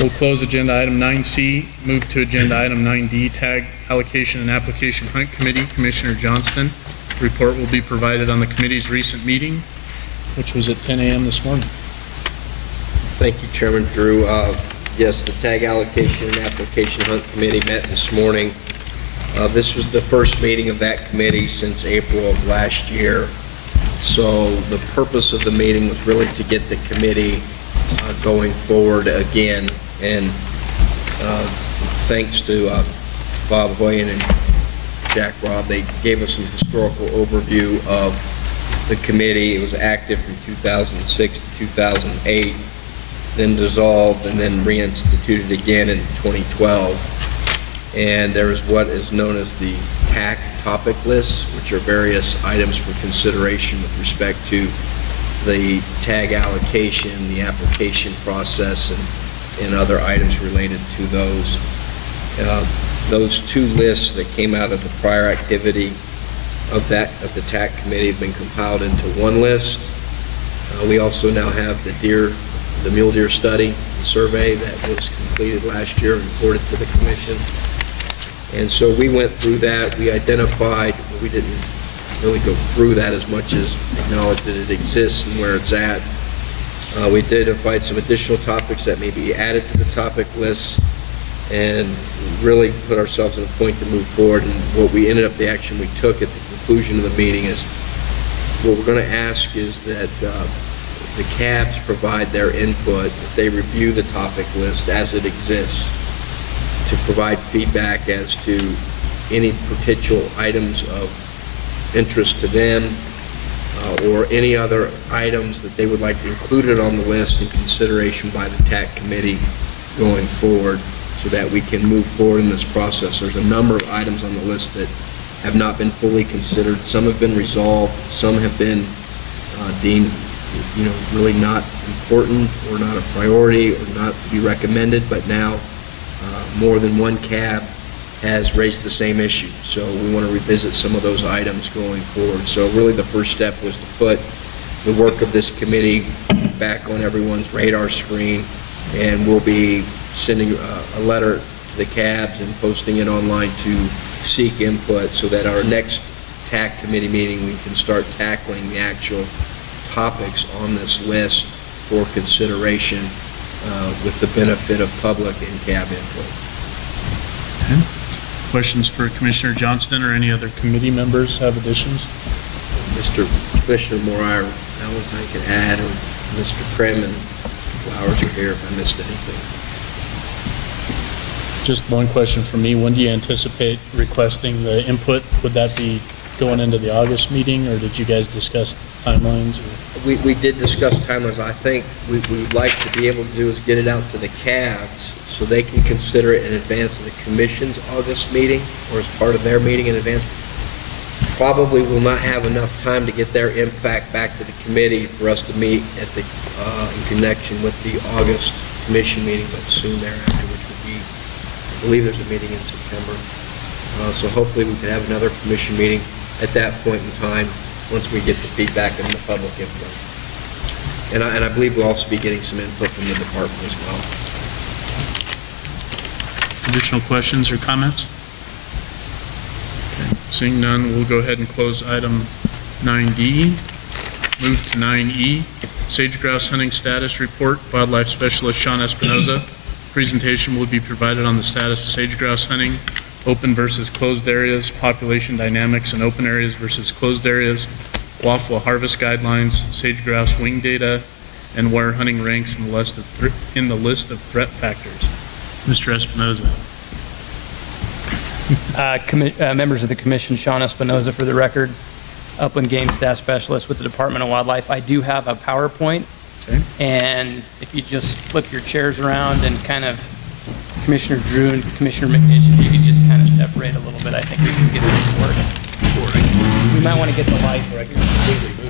We'll close agenda item 9C, move to agenda item 9D, tag allocation and application hunt committee. Commissioner Johnston, report will be provided on the committee's recent meeting, which was at 10 a.m. this morning. Thank you, Chairman Drew. Yes, the tag allocation and application hunt committee met this morning. This was the first meeting of that committee since April of last year. So the purpose of the meeting was really to get the committee going forward again. And thanks to Bob Hoyen and Jack Robb, they gave us an historical overview of the committee. It was active from 2006 to 2008, then dissolved and then reinstituted again in 2012. And there is what is known as the TAC topic lists, which are various items for consideration with respect to the tag allocation, the application process, and other items related to those. Those two lists that came out of the prior activity of the TAC committee have been compiled into one list. We also now have the mule deer study, the survey that was completed last year and reported to the commission. And so we went through that. We identified, we didn't really go through that as much as acknowledge that it exists and where it's at. We identified some additional topics that may be added to the topic list and really put ourselves in a point to move forward. And what we ended up, the action we took at the conclusion of the meeting is, what we're going to ask is that the CABs provide their input, that they review the topic list as it exists, to provide feedback as to any potential items of interest to them or any other items that they would like included on the list in consideration by the TAC committee going forward, so that we can move forward in this process. There's a number of items on the list that have not been fully considered. Some have been resolved, some have been deemed really not important or not a priority or not to be recommended, but now more than one CAB has raised the same issue. So we want to revisit some of those items going forward. So really the first step was to put the work of this committee back on everyone's radar screen, and we'll be sending a letter to the CABs and posting it online to seek input, so that our next TAC committee meeting we can start tackling the actual topics on this list for consideration with the benefit of public and CAB input. Okay. Questions for Commissioner Johnston or any other committee members have additions? Commissioner Moore, Valentine can add, or Mr. Krim and Flowers are here if I missed anything. Just one question for me. When do you anticipate requesting the input? Would that be going into the August meeting, or did you guys discuss timelines? We did discuss timelines. I think we would like to be able to do is get it out to the CABs so they can consider it in advance of the commission's August meeting or as part of their meeting in advance. Probably will not have enough time to get their impact back to the committee for us to meet at the in connection with the August commission meeting, but soon thereafter, which would be, I believe there's a meeting in September. So hopefully we can have another commission meeting at that point in time once we get the feedback and the public input. And I believe we'll also be getting some input from the department as well. Additional questions or comments? Okay. Seeing none, we'll go ahead and close item 9D. Move to 9E, sage grouse hunting status report. Wildlife Specialist Sean Espinoza. Presentation will be provided on the status of sage grouse hunting, open versus closed areas, population dynamics in open areas versus closed areas, waffle harvest guidelines, sage grouse wing data, and where hunting ranks in the list of threat factors. Mr. Espinoza. Members of the commission, Sean Espinoza for the record, Upland Game Staff Specialist with the Department of Wildlife. I do have a PowerPoint, okay, and if you just flip your chairs around and kind of, Commissioner Drew and Commissioner McNish, if you could just kind of separate a little bit, I think we can get this to work. We might want to get the light where I can completely move.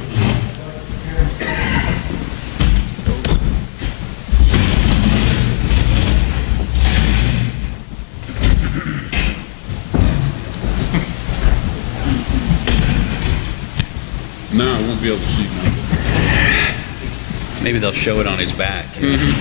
No, I won't be able to see now. Maybe they'll show it on his back. Mm-hmm.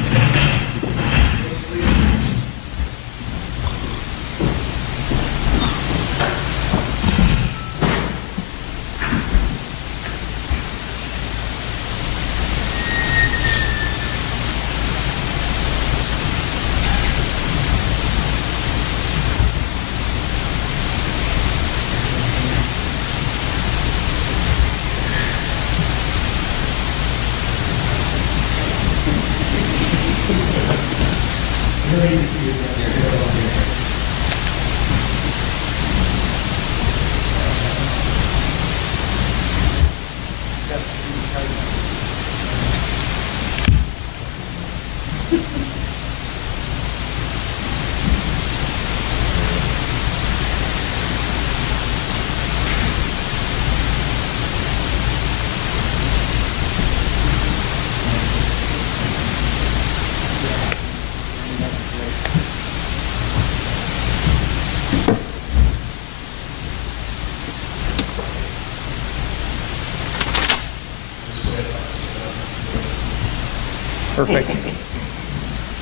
Perfect.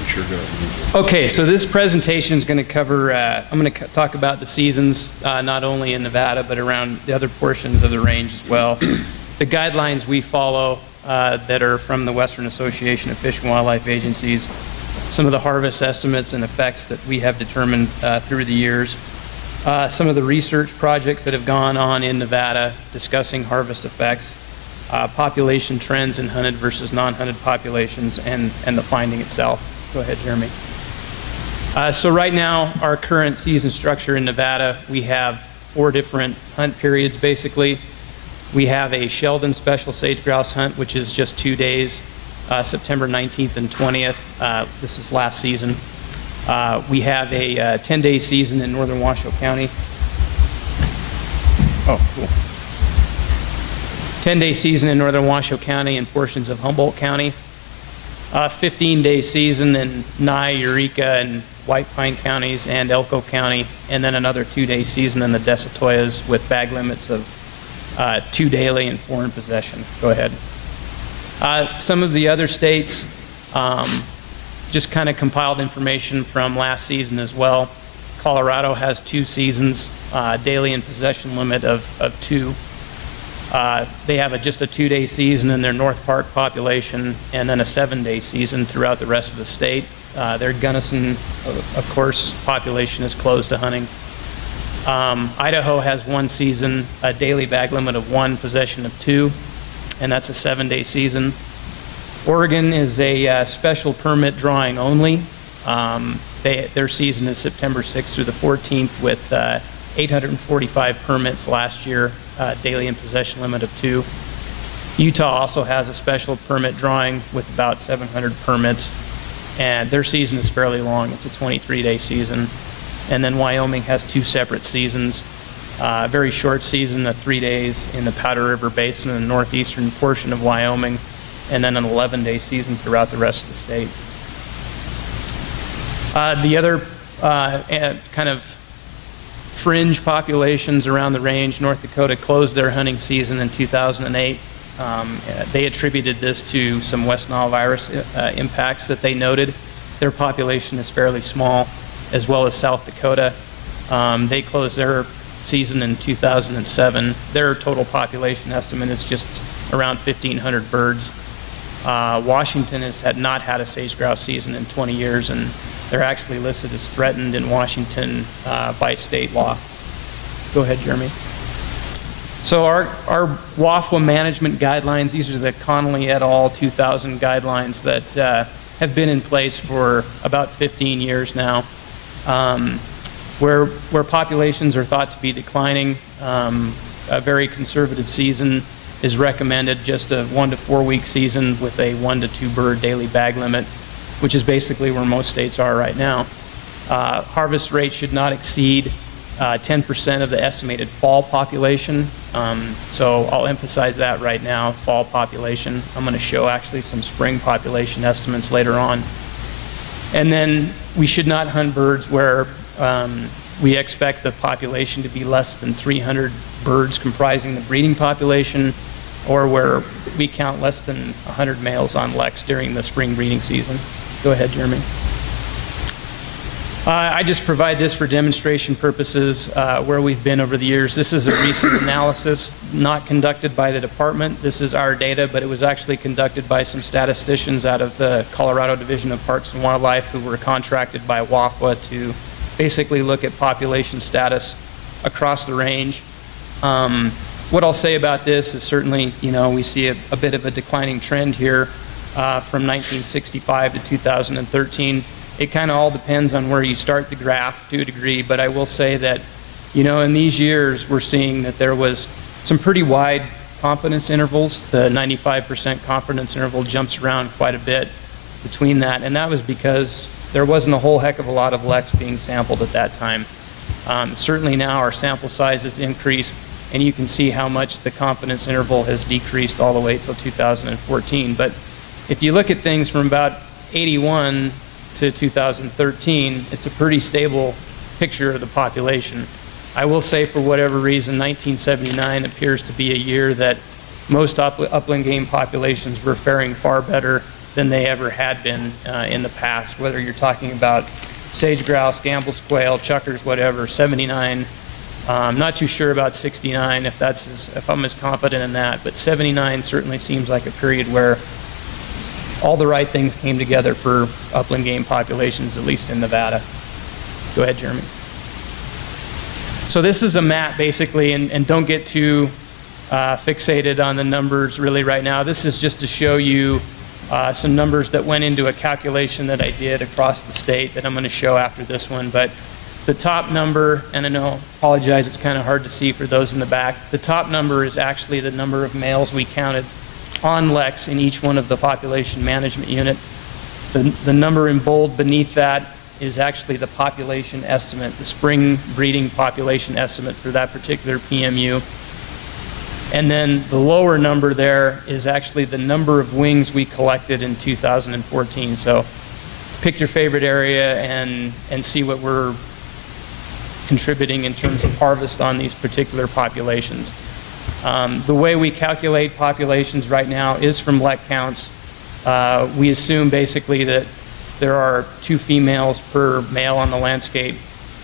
Sure got it. Okay, so this presentation is going to cover, I'm going to talk about the seasons, not only in Nevada, but around the other portions of the range as well. The guidelines we follow that are from the Western Association of Fish and Wildlife Agencies, some of the harvest estimates and effects that we have determined through the years, some of the research projects that have gone on in Nevada discussing harvest effects, population trends in hunted versus non-hunted populations, and the finding itself. Go ahead, Jeremy. So right now, our current season structure in Nevada, we have 4 different hunt periods, basically. We have a Sheldon special sage-grouse hunt, which is just 2 days, September 19th and 20th. This is last season. We have a 10-day season in northern Washoe County. Oh, cool. 10-day season in northern Washoe County and portions of Humboldt County. 15-day season in Nye, Eureka, and White Pine counties and Elko County, and then another 2-day season in the Desatoyas with bag limits of 2 daily and 4 in possession. Go ahead. Some of the other states just kind of compiled information from last season as well. Colorado has 2 seasons, daily in possession limit of 2. They have just a 2-day season in their North Park population, and then a 7-day season throughout the rest of the state. Their Gunnison, of course, population is closed to hunting. Idaho has 1 season, a daily bag limit of 1, possession of 2, and that's a 7-day season. Oregon is a special permit drawing only. Their season is September 6th through the 14th with 845 permits last year, daily in possession limit of 2. Utah also has a special permit drawing with about 700 permits, and their season is fairly long. It's a 23-day season. And then Wyoming has 2 separate seasons, a very short season of 3 days in the Powder River Basin in the northeastern portion of Wyoming, and then an 11-day season throughout the rest of the state. The other kind of fringe populations around the range, North Dakota closed their hunting season in 2008. They attributed this to some West Nile virus impacts that they noted. Their population is fairly small, as well as South Dakota. They closed their season in 2007. Their total population estimate is just around 1,500 birds. Washington had not had a sage-grouse season in 20 years, and they're actually listed as threatened in Washington by state law. Go ahead, Jeremy. So our WAFWA management guidelines, these are the Connolly et al. 2000 guidelines that have been in place for about 15 years now. Where populations are thought to be declining, a very conservative season is recommended, just a 1 to 4 week season with a 1 to 2 bird daily bag limit, which is basically where most states are right now. Harvest rate should not exceed 10% of the estimated fall population. So I'll emphasize that right now, fall population. I'm going to show actually some spring population estimates later on. And then we should not hunt birds where we expect the population to be less than 300 birds comprising the breeding population, or where we count less than 100 males on leks during the spring breeding season. Go ahead, Jeremy. I just provide this for demonstration purposes where we've been over the years. This is a recent analysis not conducted by the department. This is our data, but it was actually conducted by some statisticians out of the Colorado Division of Parks and Wildlife who were contracted by WAFWA to basically look at population status across the range. What I'll say about this is certainly, we see a bit of a declining trend here from 1965 to 2013. it kind of all depends on where you start the graph to a degree, but I will say that, you know, in these years, we're seeing that there was some pretty wide confidence intervals. The 95% confidence interval jumps around quite a bit between that, and that was because there wasn't a whole heck of a lot of LECs being sampled at that time. Certainly now our sample size has increased, and you can see how much the confidence interval has decreased all the way till 2014. But if you look at things from about 81 to 2013, it's a pretty stable picture of the population. I will say, for whatever reason, 1979 appears to be a year that most upland game populations were faring far better than they ever had been in the past, whether you're talking about sage grouse, Gambel's quail, chuckers, whatever. 79, I'm not too sure about 69 if I'm as confident in that, but 79 certainly seems like a period where all the right things came together for upland game populations, at least in Nevada. Go ahead, Jeremy. So this is a map basically, and don't get too fixated on the numbers really right now. This is just to show you some numbers that went into a calculation that I did across the state that I'm going to show after this one. But the top number, and I know, apologize, it's kind of hard to see for those in the back. The top number is actually the number of males we counted on LECs in each one of the population management unit. The number in bold beneath that is actually the population estimate, the spring breeding population estimate for that particular PMU. And then the lower number there is actually the number of wings we collected in 2014. So pick your favorite area and see what we're contributing in terms of harvest on these particular populations. The way we calculate populations right now is from LEC counts. We assume basically that there are 2 females per male on the landscape.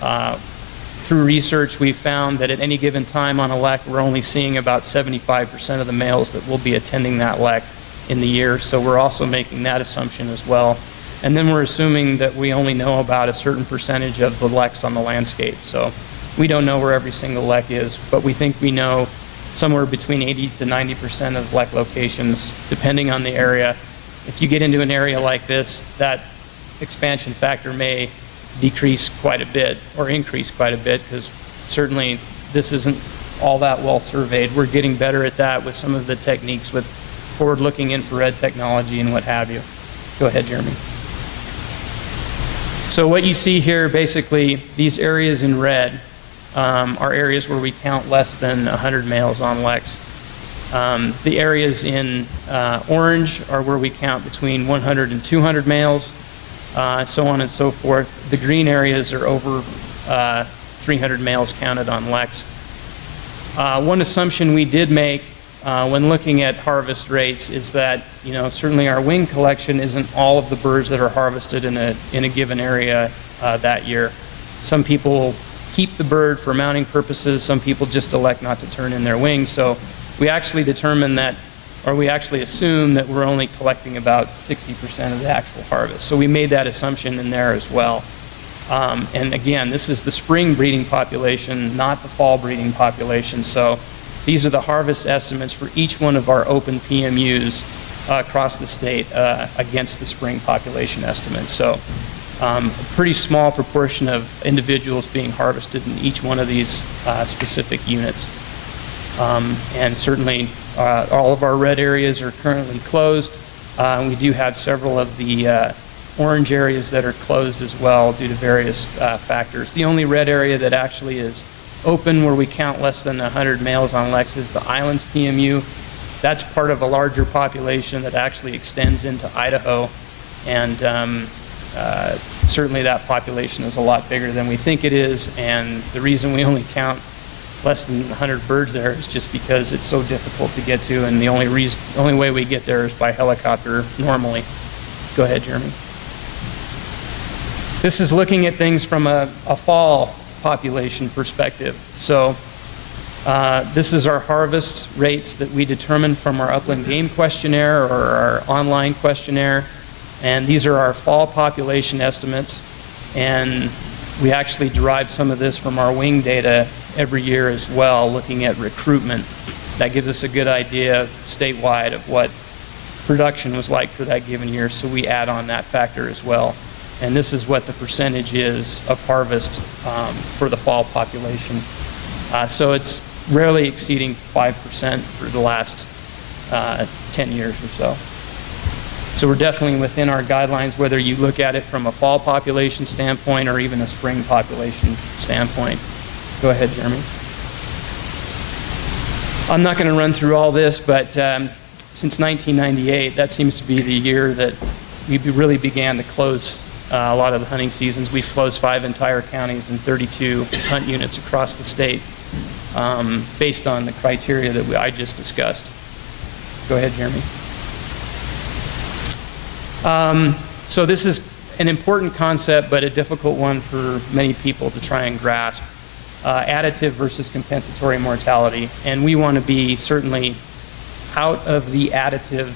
Through research, we found that at any given time on a LEC, we're only seeing about 75% of the males that will be attending that LEC in the year. So we're also making that assumption as well. And then we're assuming that we only know about a certain percentage of the LECs on the landscape. So we don't know where every single LEC is, but we think we know somewhere between 80 to 90% of LEC locations, depending on the area. If you get into an area like this, that expansion factor may decrease quite a bit or increase quite a bit, because certainly this isn't all that well surveyed. We're getting better at that with some of the techniques with forward-looking infrared technology and what have you. Go ahead, Jeremy. So what you see here, basically, these areas in red are areas where we count less than 100 males on LECs. The areas in orange are where we count between 100 and 200 males. So on and so forth. The green areas are over 300 males counted on LECs. One assumption we did make when looking at harvest rates is that, you know, certainly our wing collection isn't all of the birds that are harvested in a given area that year. Some people keep the bird for mounting purposes. Some people just elect not to turn in their wings. So we actually determined that, or we actually assume that we're only collecting about 60% of the actual harvest. So we made that assumption in there as well. And again, this is the spring breeding population, not the fall breeding population. So these are the harvest estimates for each one of our open PMUs across the state against the spring population estimate. So a pretty small proportion of individuals being harvested in each one of these specific units. And certainly all of our red areas are currently closed. We do have several of the orange areas that are closed as well due to various factors. The only red area that actually is open where we count less than 100 males on LECs is the Islands PMU. That's part of a larger population that actually extends into Idaho. And certainly that population is a lot bigger than we think it is. And the reason we only count less than 100 birds there is just because it's so difficult to get to, and the only way we get there is by helicopter normally. Go ahead, Jeremy. This is looking at things from a fall population perspective. So this is our harvest rates that we determined from our upland game questionnaire or our online questionnaire, and these are our fall population estimates. And we actually derive some of this from our wing data every year as well, looking at recruitment. That gives us a good idea statewide of what production was like for that given year, so we add on that factor as well. And this is what the percentage is of harvest for the fall population. So it's rarely exceeding 5% for the last 10 years or so. So we're definitely within our guidelines, whether you look at it from a fall population standpoint or even a spring population standpoint. Go ahead, Jeremy. I'm not going to run through all this, but since 1998, that seems to be the year that we really began to close a lot of the hunting seasons. We've closed 5 entire counties and 32 hunt units across the state based on the criteria that I just discussed. Go ahead, Jeremy. So this is an important concept, but a difficult one for many people to try and grasp. Additive versus compensatory mortality. And we want to be certainly out of the additive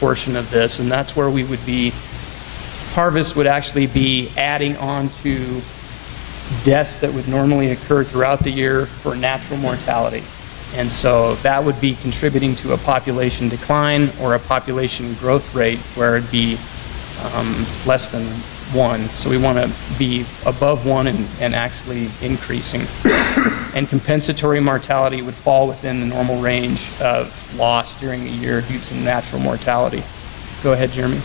portion of this, and that's where we would be, harvest would actually be adding on to deaths that would normally occur throughout the year for natural mortality. And so that would be contributing to a population decline or a population growth rate where it'd be less than 1. So we want to be above 1 and actually increasing. And compensatory mortality would fall within the normal range of loss during the year due to natural mortality. Go ahead, Jeremy.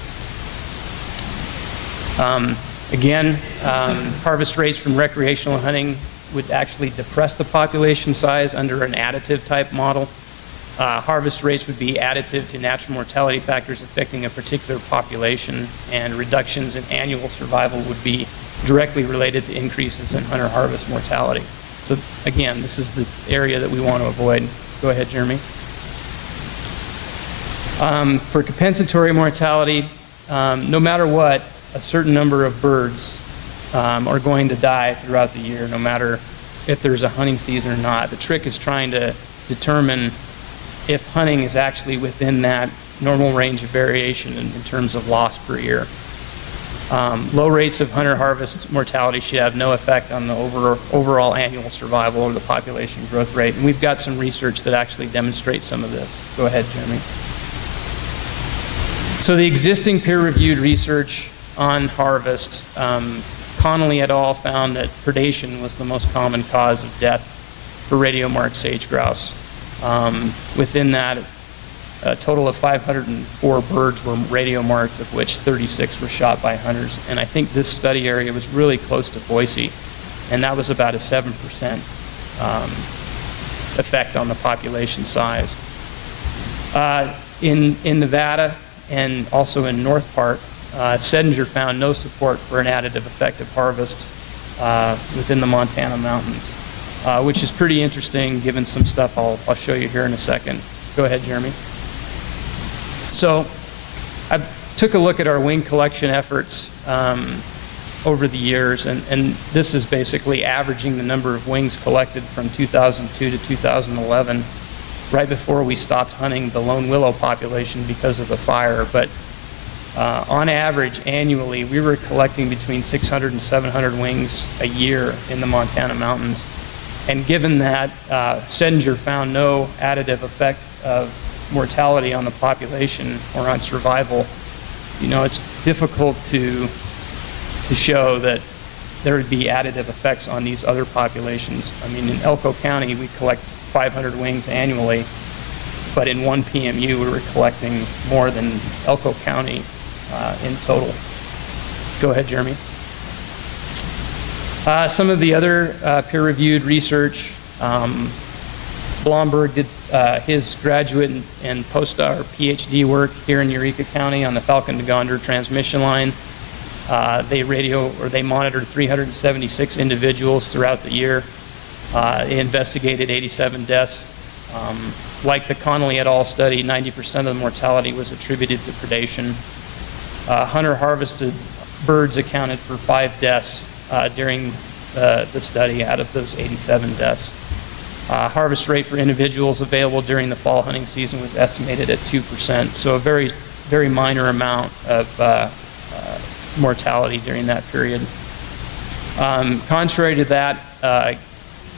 Again, harvest rates from recreational hunting would actually depress the population size under an additive type model. Harvest rates would be additive to natural mortality factors affecting a particular population, and reductions in annual survival would be directly related to increases in hunter-harvest mortality. So again, this is the area that we want to avoid. Go ahead, Jeremy. For compensatory mortality, no matter what, a certain number of birds are going to die throughout the year, no matter if there's a hunting season or not. The trick is trying to determine if hunting is actually within that normal range of variation in terms of loss per year. Low rates of hunter-harvest mortality should have no effect on the overall annual survival or the population growth rate. And we've got some research that actually demonstrates some of this. Go ahead, Jeremy. So the existing peer-reviewed research on harvest, Connolly et al. Found that predation was the most common cause of death for radio-marked sage grouse. Within that, a total of 504 birds were radio marked, of which 36 were shot by hunters. And I think this study area was really close to Boise, and that was about a 7% effect on the population size. In Nevada and also in North Park, Sedinger found no support for an additive effect of harvest within the Montana mountains. Which is pretty interesting given some stuff I'll show you here in a second. Go ahead, Jeremy. So I took a look at our wing collection efforts over the years, and this is basically averaging the number of wings collected from 2002 to 2011, right before we stopped hunting the lone willow population because of the fire. But on average, annually, we were collecting between 600 and 700 wings a year in the Montana mountains. And given that Sedinger found no additive effect of mortality on the population or on survival, you know, it's difficult to show that there would be additive effects on these other populations. I mean, in Elko County, we collect 500 wings annually, but in one PMU, we were collecting more than Elko County in total. Go ahead, Jeremy. Some of the other peer-reviewed research, Blomberg did his graduate and postdoc or PhD work here in Eureka County on the Falcon to Gondar transmission line. They monitored 376 individuals throughout the year. They investigated 87 deaths. Like the Connolly et al. Study, 90% of the mortality was attributed to predation. Hunter-harvested birds accounted for 5 deaths during the study out of those 87 deaths. Harvest rate for individuals available during the fall hunting season was estimated at 2%, so a very, very minor amount of mortality during that period. Contrary to that,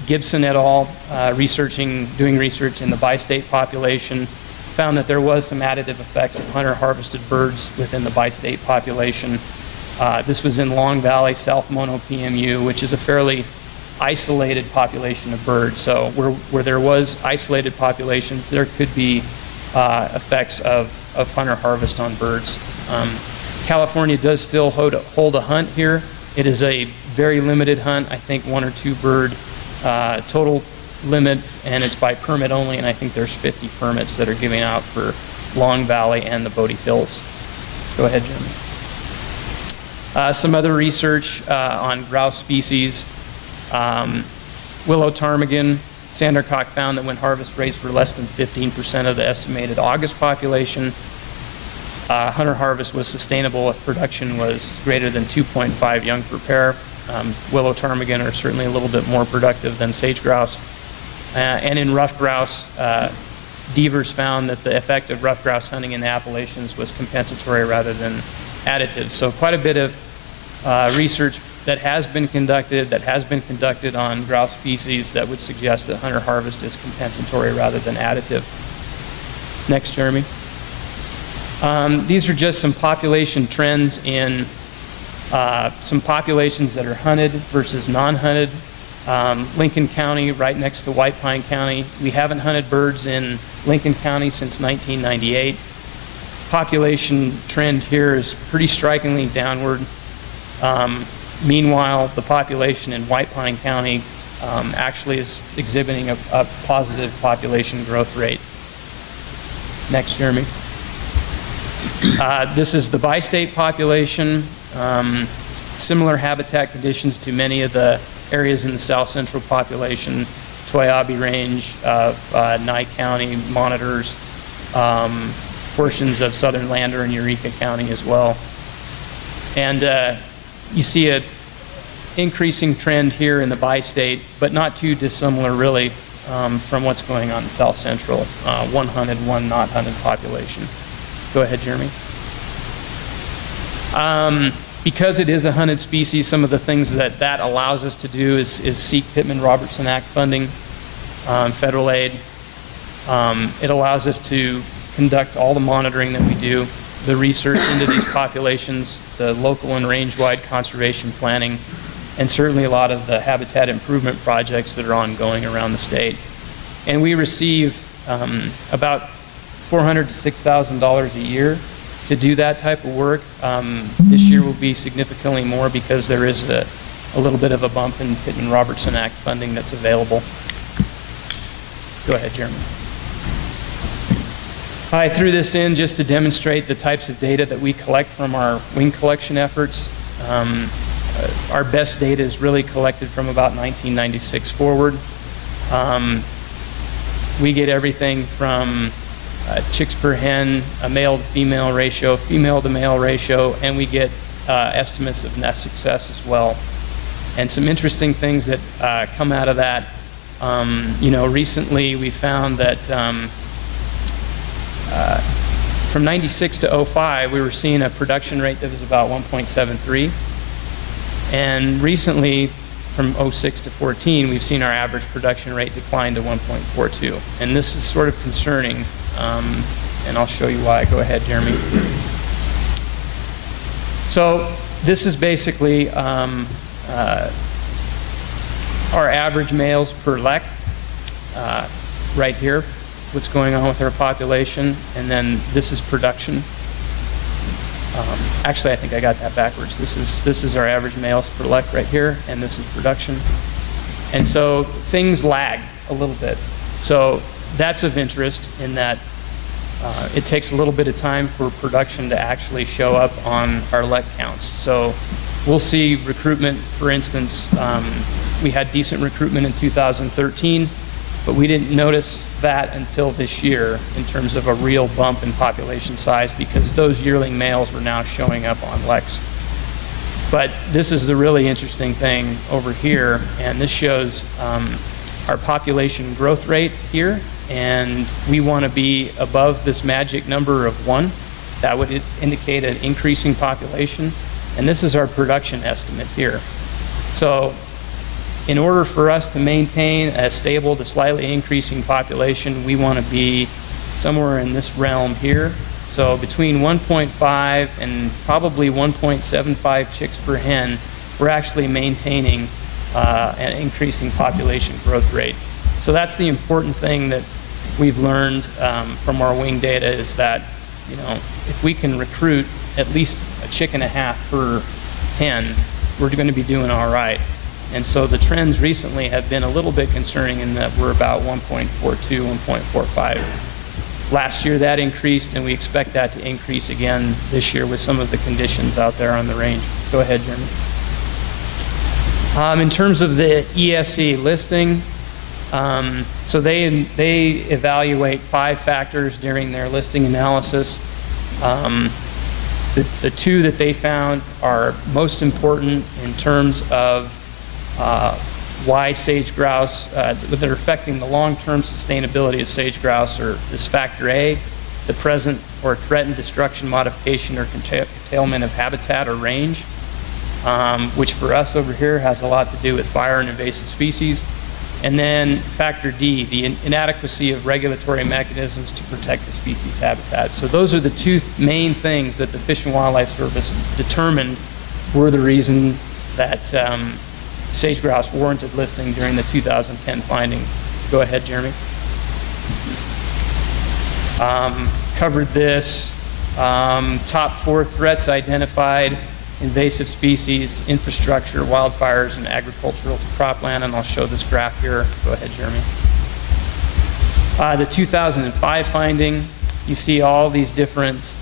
Gibson et al., doing research in the bi-state population, found that there was some additive effects of hunter-harvested birds within the bi-state population. This was in Long Valley, South Mono PMU, which is a fairly isolated population of birds. So where there was isolated populations, there could be effects of hunter harvest on birds. California does still hold a hunt here. It is a very limited hunt. I think 1 or 2 bird total limit, and it's by permit only, and I think there's 50 permits that are giving out for Long Valley and the Bodie Hills. Go ahead, Jeremy. Some other research on grouse species. Willow ptarmigan, Sandercock found that when harvest rates were less than 15% of the estimated August population, hunter harvest was sustainable if production was greater than 2.5 young per pair. Willow ptarmigan are certainly a little bit more productive than sage grouse. And in ruffed grouse, Devers found that the effect of ruffed grouse hunting in the Appalachians was compensatory rather than additive. So quite a bit of research that has been conducted on grouse species that would suggest that hunter harvest is compensatory rather than additive. Next, Jeremy. These are just some population trends in some populations that are hunted versus non-hunted. Lincoln County, right next to White Pine County. We haven't hunted birds in Lincoln County since 1998. Population trend here is pretty strikingly downward. Meanwhile, the population in White Pine County actually is exhibiting a positive population growth rate. Next, Jeremy. This is the bi-state population. Similar habitat conditions to many of the areas in the south central population. Toiyabe Range of Nye County monitors portions of southern Lander and Eureka County as well. And you see an increasing trend here in the bi-state, but not too dissimilar really from what's going on in south central. One hunted, one not hunted population. Go ahead, Jeremy. Because it is a hunted species, some of the things that allows us to do is seek Pittman-Robertson Act funding, federal aid. It allows us to conduct all the monitoring that we do, the research into these populations, the local and range-wide conservation planning, and certainly a lot of the habitat improvement projects that are ongoing around the state. And we receive about $400,000 to $6,000 a year to do that type of work. This year will be significantly more because there is a little bit of a bump in Pittman-Robertson Act funding that's available. Go ahead, Jeremy. I threw this in just to demonstrate the types of data that we collect from our wing collection efforts. Our best data is really collected from about 1996 forward. We get everything from chicks per hen, a male to female ratio, female to male ratio, and we get estimates of nest success as well. And some interesting things that come out of that. You know, recently we found that from 96 to 05, we were seeing a production rate that was about 1.73. And recently, from 06 to 14, we've seen our average production rate decline to 1.42. And this is sort of concerning, and I'll show you why. Go ahead, Jeremy. So this is basically our average males per lek right here, what's going on with our population, and then this is production. Actually, I think I got that backwards. This is our average males per lek right here, and this is production. And so things lag a little bit. So that's of interest in that it takes a little bit of time for production to actually show up on our lek counts. So we'll see recruitment, for instance, we had decent recruitment in 2013, but we didn't notice that until this year in terms of a real bump in population size because those yearling males were now showing up on leks. But this is the really interesting thing over here, and this shows our population growth rate here, and we want to be above this magic number of 1. That would indicate an increasing population, and this is our production estimate here. So in order for us to maintain a stable to slightly increasing population, we want to be somewhere in this realm here. So between 1.5 and probably 1.75 chicks per hen, we're actually maintaining an increasing population growth rate. So that's the important thing that we've learned from our wing data, is that, you know, if we can recruit at least a chick and a half per hen, we're going to be doing all right. And so the trends recently have been a little bit concerning in that we're about 1.42, 1.45. Last year that increased, and we expect that to increase again this year with some of the conditions out there on the range. Go ahead, Jeremy. In terms of the ESE listing, so they evaluate 5 factors during their listing analysis. The 2 that they found are most important in terms of why sage grouse, that are affecting the long-term sustainability of sage grouse, is factor A, the present or threatened destruction, modification, or curtailment of habitat or range, which for us over here has a lot to do with fire and invasive species. And then factor D, the inadequacy of regulatory mechanisms to protect the species habitat. So those are the 2 main things that the Fish and Wildlife Service determined were the reason that sage grouse warranted listing during the 2010 finding. Go ahead, Jeremy. Covered this. Top 4 threats identified: invasive species, infrastructure, wildfires, and agricultural to cropland, and I'll show this graph here. Go ahead, Jeremy. The 2005 finding, you see all these different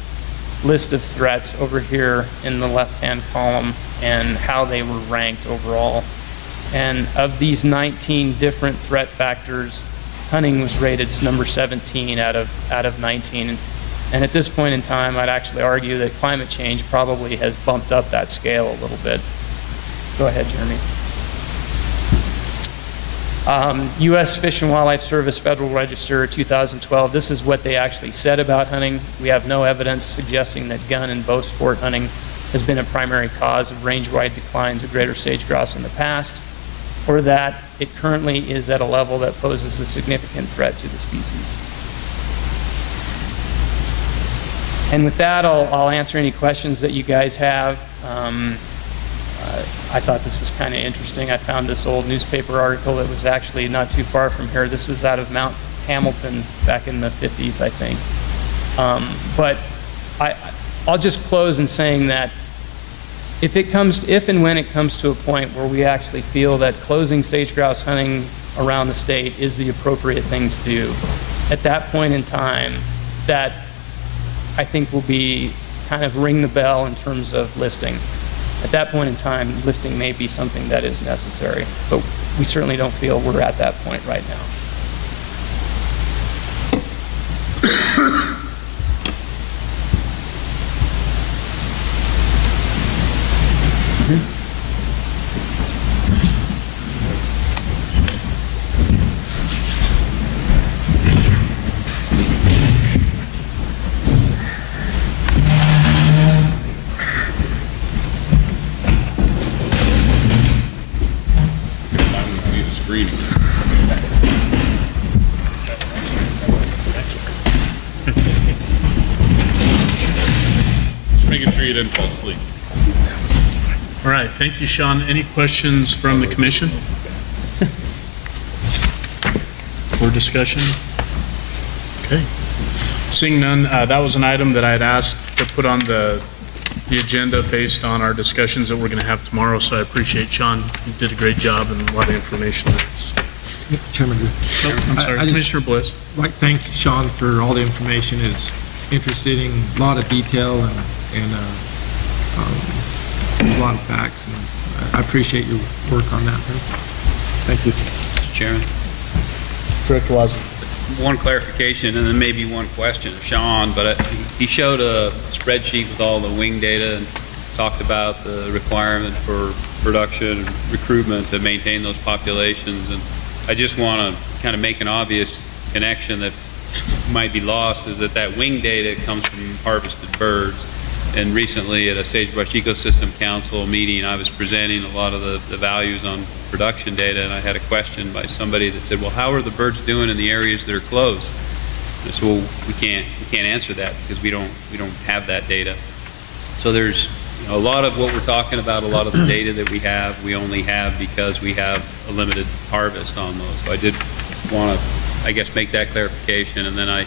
list of threats over here in the left-hand column and how they were ranked overall. And of these 19 different threat factors, hunting was rated number 17 out of 19. And at this point in time, I'd actually argue that climate change probably has bumped up that scale a little bit. Go ahead, Jeremy. U.S. Fish and Wildlife Service Federal Register 2012, this is what they actually said about hunting. We have no evidence suggesting that gun and bow sport hunting has been a primary cause of range-wide declines of greater sage grouse in the past, or that it currently is at a level that poses a significant threat to the species. And with that, I'll answer any questions that you guys have. I thought this was kind of interesting. I found this old newspaper article that was actually not too far from here. This was out of Mount Hamilton back in the 50s, I think. But I'll just close in saying that if and when it comes to a point where we actually feel that closing sage grouse hunting around the state is the appropriate thing to do, at that point in time, that I think will be kind of ring the bell in terms of listing. At that point in time, listing may be something that is necessary, but we certainly don't feel we're at that point right now. Didn't fall asleep. All right, thank you, Sean. Any questions from the commission? Or discussion? Okay. Seeing none, that was an item that I had asked to put on the agenda based on our discussions that we're going to have tomorrow, so I appreciate Sean. You did a great job and a lot of information. Chairman, I'm sorry, Commissioner Bliss. I'd like to thank Sean for all the information. It's interesting, a lot of detail and a lot of facts, and I appreciate your work on that. Thank you. Mr. Chairman. Director Wazee. One clarification and then maybe one question of Sean, but he showed a spreadsheet with all the wing data and talked about the requirement for production and recruitment to maintain those populations, and I just want to kind of make an obvious connection that might be lost, is that wing data comes from harvested birds. And recently at a Sagebrush Ecosystem Council meeting, I was presenting a lot of the values on production data, and I had a question by somebody that said, well, how are the birds doing in the areas that are closed? So we can't answer that because we don't have that data. So there's a lot of what we're talking about, a lot of the data that we only have because we have a limited harvest on those. So I did want to, I guess, make that clarification. And then I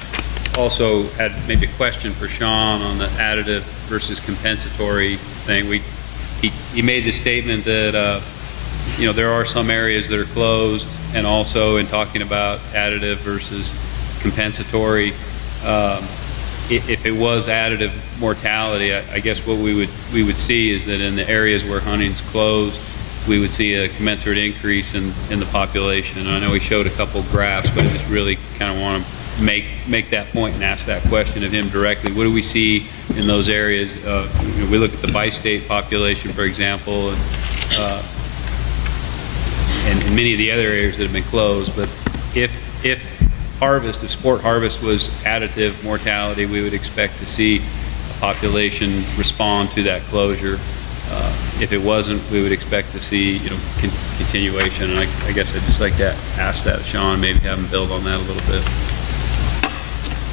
also had maybe a question for Sean on the additive versus compensatory thing. He made the statement that there are some areas that are closed, and also in talking about additive versus compensatory, if it was additive mortality, I guess what we would see is that in the areas where hunting's closed, we would see a commensurate increase in the population. And I know he showed a couple graphs, but I just really kind of want to make that point and ask that question of him directly. What do we see in those areas? We look at the bi-state population, for example, and many of the other areas that have been closed. But if sport harvest was additive mortality, we would expect to see a population respond to that closure. If it wasn't, we would expect to see, continuation. And I guess I'd just like to ask that, Sean, maybe have him build on that a little bit.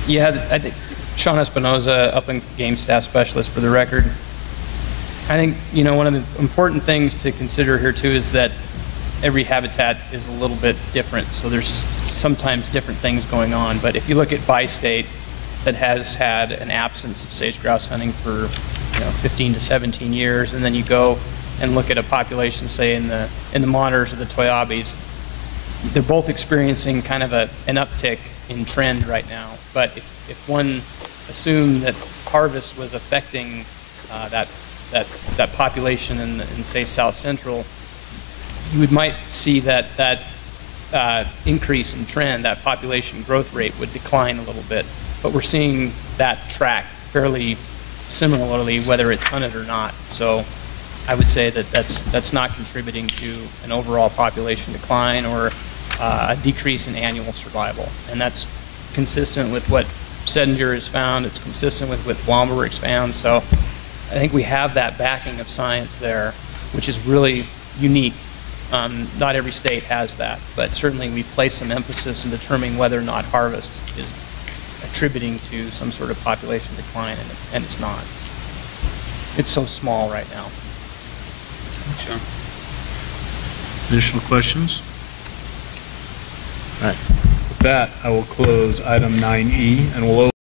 Yeah, I think Sean Espinoza, Upland Game Staff Specialist, for the record. I think, one of the important things to consider here too is that every habitat is a little bit different, so there's sometimes different things going on. But if you look at bi-state that has had an absence of sage-grouse hunting for 15 to 17 years, and then you go and look at a population, say in the monitors or the toyabis, they're both experiencing kind of an uptick in trend right now. But if one assumed that harvest was affecting that population in say South Central, you might see that increase in trend, that population growth rate would decline a little bit. But we're seeing that track fairly similarly, whether it's hunted or not. So I would say that that's not contributing to an overall population decline or a decrease in annual survival. And that's consistent with what Sedinger has found. It's consistent with what Blomberg's found. So I think we have that backing of science there, which is really unique. Not every state has that, but certainly we place some emphasis in determining whether or not harvest is attributing to some sort of population decline, and it's not. It's so small right now. Sean? Additional questions? All right. With that, I will close item 9E, and we'll